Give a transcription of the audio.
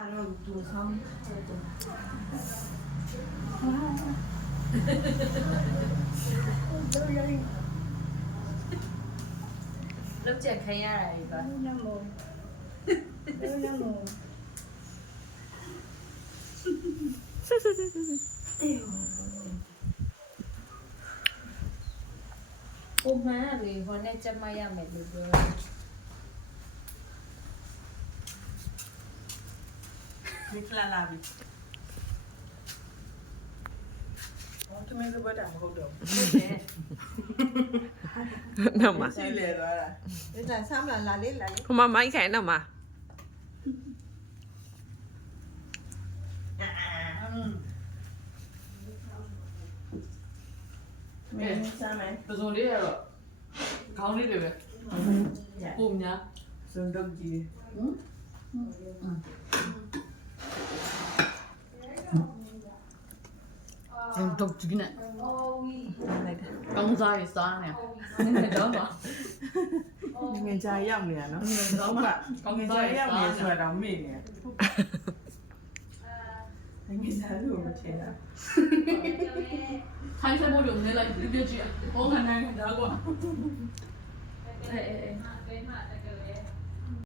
Alors, tout ensemble. လောက်ချက်ခိုင်းရတာတွေပါ Una amor. Un amor. ပုံမှန်ကလေဟိုနဲ့ချက်မရမယ်လို့ပြော ဒီဖလာလာပြီသူမင်းတို့ဘာတာမဟုတ်တော့ ဟုတ်တယ် နောက်မှာ စီလေသွားတာ Để làm sao là lấy lại. ဟိုမှာမိုင်းခိုင်နောက်မှာ မင်းစားမယ် ပစုံလေးကတော့ခေါင်းလေးတွေပဲပုံညာ စွန်တော့ကြီး တော့ကြည့်နေကောင်းစားရေးစားနေနေတော့ပါ ငင်ကြားရောက်နေရနော် တော့မှကောင်း ငင် စား ကြား ရေး ရောက် စား နေ နေ ဆိုတော့မေ့နေငင်ကြားလို့မချင်တာ ထိုင်းစမိုးလုံးနေလိုက်ဒီကြည့်ဟောငါနိုင်တာကွာ အေး